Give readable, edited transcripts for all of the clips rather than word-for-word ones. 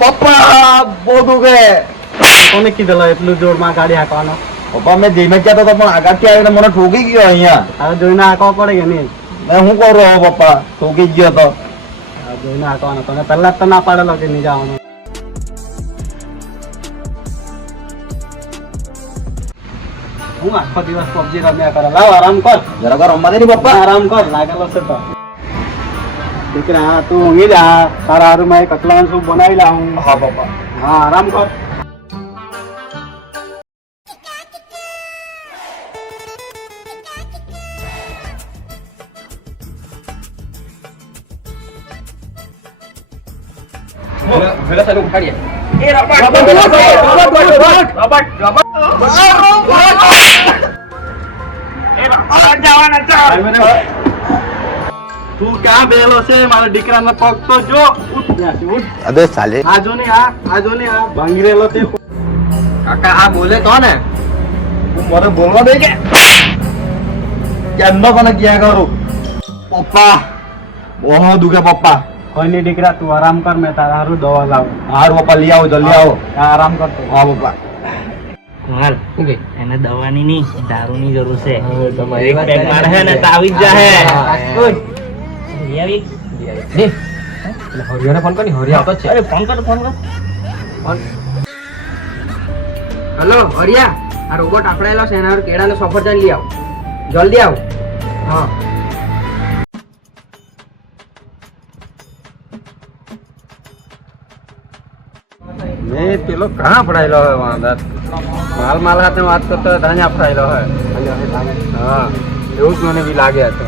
પપ્પા બહુ દુખે. કોને કીધેલો એટલું જોરમાં ગાડી હાંકવાનો? પપ્પા મેં ધીમે કહેતો હતો પણ આગળથી આવીને મને ઠોકી ગયો અહીંયા. હવે જોઈને હાંકવા પડે કે નહીં? મેં શું કરું હવે પપ્પા, ઠોકી ગયો તો. હવે જોઈને હાંકવાનો. તને પહેલા જ તો ના પાડેલો કે નહીં જવાનું. હું આખો દિવસ પબજી રમ્યા કરે. લાવ આરામ કર. જરાક વાર રમવા દે ને પપ્પા. આરામ કર, લાગેલો છે તો. દીકરા તું ઊંઘી જા. તારા હારું માં કટલાનું સૂપ બનાવી લાવું. હા પપ્પા. હા આરામ કર. વેલા ચાલુ ઉઠાડીએ. તું ક્યાં બેલો છે? મારા દીકરાનો પગ તો જો. ઉઠ ત્યાંથી, ઉઠ. અબે સાલે. આ જો ને આ ભાંગરેલો તે. કાકા આ બોલે તો ને તું મને બોલવા દે કે કેમનો મને ક્યાં કરું. પપ્પા બહુ દુખે પપ્પા. કોઈ નહીં દીકરા, તું આરામ કર. મેં તારા હારું દવા લાવું. હાર પપ્પા લઈ આવો, જલ્દી આવો. હા, આરામ કરતો. હા પપ્પા. હાલ એને દવાની ની દારૂની જરૂર છે. એક પેક મારે હે ને તો આવી જ જાહે. લઈ આવી. હરિયાને ફોન કરી. હરિયા આવતો છે. અરે ફોન કર. હેલો હરિયા, આ રોબોટ આપડેલો છે એના કેળાનો સફરજન લઈ આવ, જલ્દી આવ. હા મેં પેલો કहाँ પડાયેલો હોય વાંધા માલ હાથે વાત કરતો હોય ત્યાં પડાયેલો હોય. હા એવું જ મને બી લાગે હતો.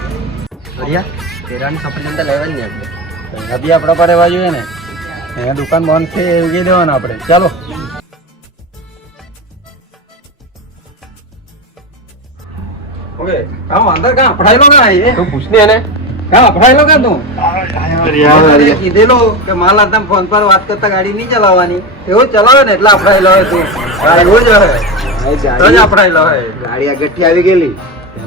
હરિયા, કેળાની સફરજન તો લેવાની ને આપણે. બી આપણા પર રહેવા જોઈએ ને. અહીંયા દુકાન બંધ છે એવી દેવાનું આપણે. ચાલો. ઓકે કામ અંદર કાં પડાયેલો કાં એ તું પૂછને એને. કાં પડાયેલો કાં તું કીધેલો કે માલ હાથે ફોન પર વાત કરતા ગાડી નહીં ચલાવવાની. એવું ચલાવે ને એટલે આપડાયેલો હોય તું. એવું જ હોય તો જ આપડાયેલો હોય. ગાડી આગળથી આવી ગયેલી.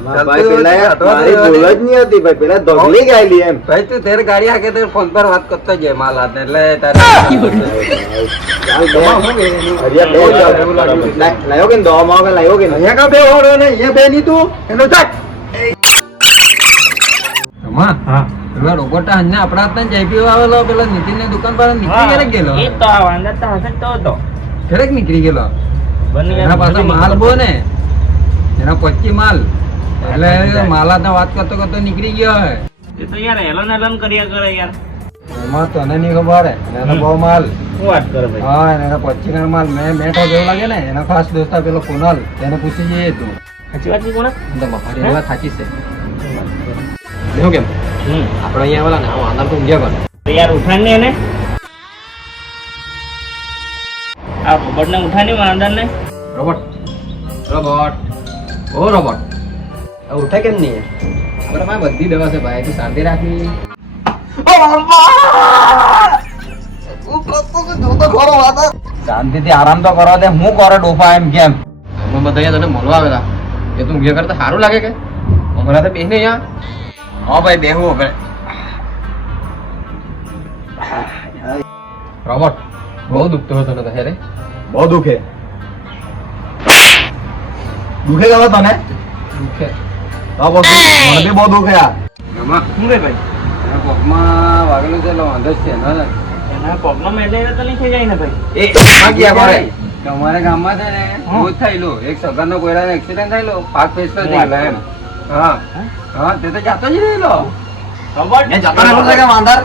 ચાલતું ભાઈ પેલા હોય તો મારી ભૂલ જ નહીં હતી ભાઈ. પેલા ધોગલી ગયેલી એમ. ભાઈ તું તેરે ગાડી હાકે તો ફોન પર વાત કરતો જાય માલ હાથે એટલે તારે ચાલ બે. હરિયા બે જાવ. લાયો કે દવા માં લાયો કે અહીંયા કા બે હોડો ને અહીંયા બે ની તું એનો ચાક. હા પેલા રોબોટ અમને આપણા હાથમાં જઈ પીવો આવેલો, પેલા નીતિનની દુકાન પર નીકળી ક્યારેક ગયેલો? એ તો આ વાંદા તો હશે તો હતો. ક્યારેક નીકળી ગયેલો? બની એના પાસે માલ બહુ ને, એના પચ્ચી માલ એટલે માલ હાથે વાત કરતો કરતો નીકળી ગયો હે. એ તો યાર હેલન કર્યા કરે યાર. એમાં તને નહીં ખબર હે, એનો બહુ માલ. શું વાત કરે ભાઈ? હા એના પચ્ચી નો માલ મેં બેઠો જેવું લાગે ને. એના ખાસ દોસ્તા પેલો કુનાલ, તેને પૂછી જઈએ તું. સાચી વાત નહીં કોને? તો મારી વાત સાચી છે. દેખો કેમ આપણે અહીંયા આવેલા ને આમ અંદર તો ઊંઘ્યા કરે. તો યાર ઉઠાડ ને એને. આ રોબોટ ને ઉઠાડી વાંદા ને. રોબોટ રોબોટ ઓ રોબોટ ઉઠે કેમ નહીં? આપણે પાસે બધી દવા છે ભાઈ, તું શાંતિ રાખી. શાંતિથી આરામ તો કરવા દે. હું કરે ડોફા એમ કેમ? અમે બધા તને મળવા આવેલા કે તું ઊંઘ્યા કરતા સારું લાગે કે હમણાં તો બેસને અહીંયા. હા ભાઈ બેહું હવે. રોબોટ બહુ દુખતો હતો તને રે. બહુ દુખે. દુખે ગયો તને? દુખે હા બોલ. મને બી બહુ દુખે યાર. શું રે ભાઈ? એના પગમાં વાગેલું છે એટલે વાંધો જ છે ને. એના પગનો મેલેરિયા તો નહીં થઈ જાય ને ભાઈ? એ એમાં ગયા પડે. તમારા ગામમાં છે ને એવું જ થયેલું. એક સગાનો કોયરાનો એક્સિડન્ટ થયેલો, પાક ફેસલો થઈ ગયેલો એમ. હા હા તે તો જાતો જ રહેલો. રોબોટ એ જતો રહેલો છે કે વાંદર?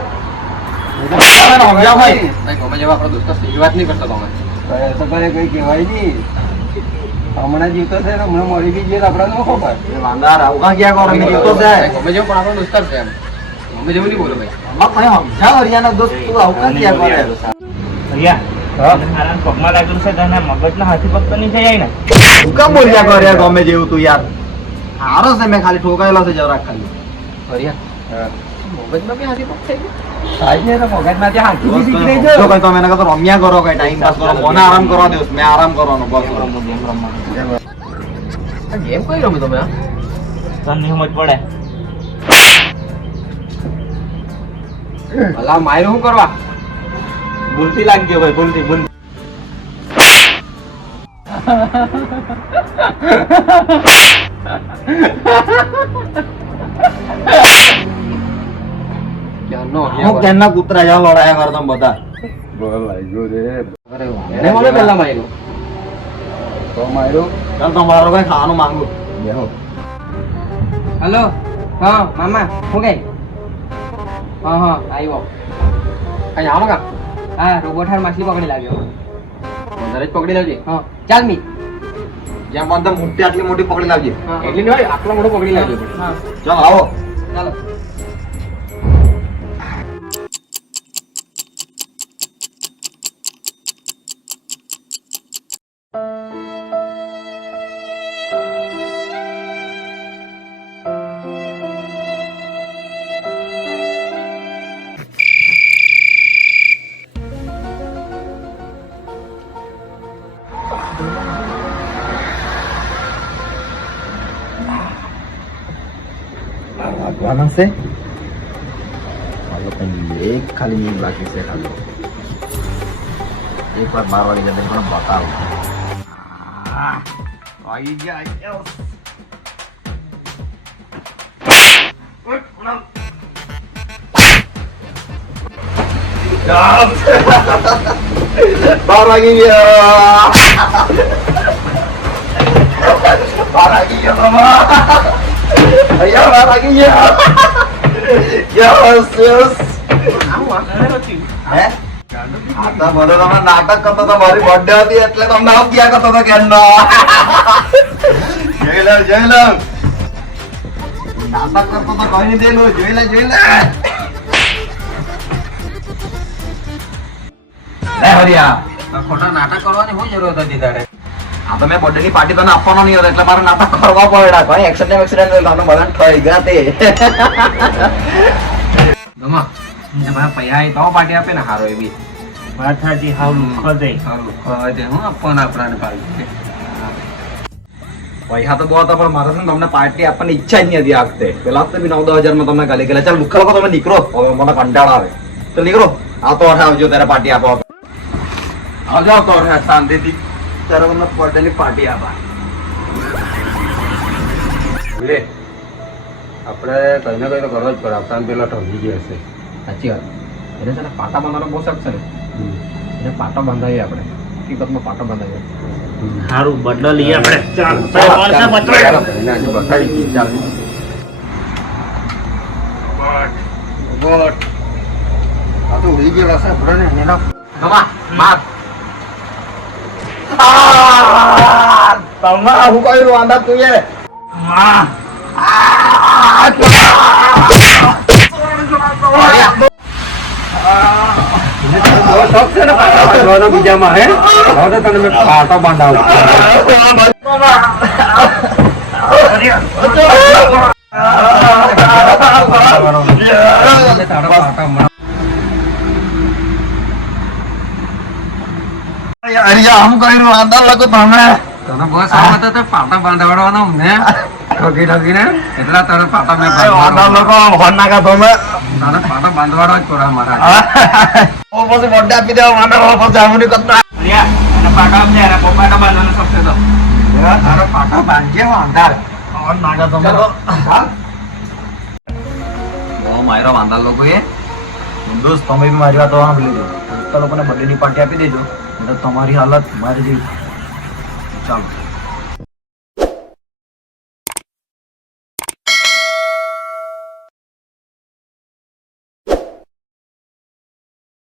ભાઈ ગમે જેવા આપણો દોસ્તો એ વાત નહીં કરતો તમે. તો કરે કઈ કહેવાય નહીં. હમણાં જીવતો છે ને હમણાં મરી બી જઈએ તો આપણા નો ખબર. એ વાંદર આવું કાં ક્યાં કરો? મેં જીવતો છે. ગમે જેવું પણ આપણો દોસ્તાર છે એમ. ગમે જેવું નહીં બોલો ભાઈ. આમાં ભાઈ સમજાવ હરિયાનો દોસ્ત. તું આવું કાં ક્યાં કરે? રિયા હારા પગમાં લાગેલું છે તને મગજના હાથી પગ તો નહીં થઈ જાય ને? તું કાં બોલ્યા કરે યાર ગમે જેવું તું યાર? હારો છે મેં ખાલી ઠોકાયેલો છે જરાક ખાલી. હરિયા મગજમાં બી હાથી પગ થઈ ગયું. સાહેબ ને તો મગજમાંથી હાથી બી જો નીકળી ગયો. કઈ તમે એને કહો રમ્યા કરો, કઈ ટાઈમ પાસ કરો. મને આરામ કરવા દો. મેં આરામ કરવાનો બસ. ગેમ કઈ રમે તમે? તને નહીં સમજ પડે. ભલા માયરું શું કરવા? ભૂલથી લાગજો ભાઈ, ભૂલથી ભૂલ. હું કેમના કૂતરા જાવ લડાયા કરતો બધા. એને મને પહેલા માર્યો તો માર્યો. ચાલ તમારો કઈ ખાવાનું માંગુ. બેહો. હલો હા મામા શું કઈ હા આવ્યો કઈ આવો કા હા રોબોટ હાર માછલી પકડી લાગ્યો અંદર જ પકડી લેજે. હા ચાલ મી જેમ બધા મોટી આટલી મોટી પકડી લાવજે. એટલી નહીં હોય, આટલો મોટો પકડી લેજો. હા ચાલ આવો. ચાલો વાગવાના છે. એક ખાલી મિનિટ બાકી છે. ખાલી એક વાર 12 વાગી જશે પણ બતાવો. આવી ગયા. બાર વાગી ગયા. 12 વાગી ગયા મામા. અહીંયા 12 વાગી ગયા. Yes yes. હે? આ તો બધો તમે નાટક કરતો તો. મારી બર્થડે હતી એટલે તમને આમ ક્યાં કરતો હતો કેનો. જોઈ લે જોઈ લે. નાટક કરતો તો કોઈ નહીં દેલું. જોઈ લે જોઈ લે. લે હરિયા. ખોટા નાટક કરવાની શું જરૂર હતી તારે? આ તો મેં બર્થડે ની પાર્ટી તને આપવાનો નહીં હતો એટલે મારે નાટક કરવા પડ્યા. કોઈ એક્સિડન્ટ એક્સિડન્ટ તમને બધાને થઈ ગયા તે. ગમા મારા પૈયા તો પાર્ટી આપે ને હારો એવી વાત સાચી, હાવ લુખ્ખો થઈ. સારું ખવાય તે હું આપવાના આપણાને પાડી. પૈસા તો બહુ હતા પણ મારે છે ને તમને પાર્ટી આપવાની ઈચ્છા જ નહીં હતી આ વખતે. પેલા વખતે બી 9-10 હજારમાં તમને ગાલી ગયેલા. ચાલ લુખ્ખા લોકો તમે નીકળો. હવે મને કંટાળો આવે. તો નીકળો. આવતો અઠે આવજો ત્યારે પાર્ટી આપો. આવજો તો શાંતિથી. ત્યારે તમને બર્થડે ની પાર્ટી આપા. લે આપણે કઈ ને કઈ તો કરવો જ પડે. આપતા પેલા ઠગી ગયા હશે. સાચી વાત. એને છે ને પાટા બાંધવાનો બહુ શોખ છે ને. એને પાટો બાંધાવીએ આપણે. હકીકતમાં પાટો બાંધાવીએ. સારું, બદલો લઈએ આપણે. ચાલ ચાલો, ભાઈને આજે બતાવી દઈએ. ચાલ. આ તો ઉડી ગયેલા છે ભરો ને એનો. ગમા માર. તમને હું કહ્યું વાંધા તું એ. હા. બહુ શોખ છે ને પાટા બાંધવાનો બીજામાં હે? હવે તો તને મેં પાટો બાંધાવું. તારા પાટા હમણાં અરિયા આમ કહ્યું વાંધા લાગો તમે. તને બહુ સારું હતો તો પાટા બાંધવાનો અમને ઠગી ઠગીને એટલા તારે પાટા મેં વાંધા બાંધવાનો. લોકો ફોન નાખા તમે. તારે પાટા બાંધવાનો જ પડે મારા. ઓ પછી બર્થડે આપી દેવા વાંધા પછી આવું નહીં કરતા. રિયા, અને પાટા આપજે, અને પપ્પાનો બાંધવાનો શોખ છે તો. તારો પાટો બાંધજે વાંધા. ફોન નાખા તમે તો. બહુ માર્યો વાંધા લોકો એ. દોસ્ત તમે બી મારી વાત સાંભળી લેજો. દોસ્ત લોકોને બર્થડે ની પાર્ટી આપી દેજો. એટલે તમારી હાલત મારી જેવી. ચાલો.